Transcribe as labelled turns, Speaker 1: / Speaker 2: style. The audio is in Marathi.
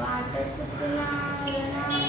Speaker 1: वाटच पुन्हा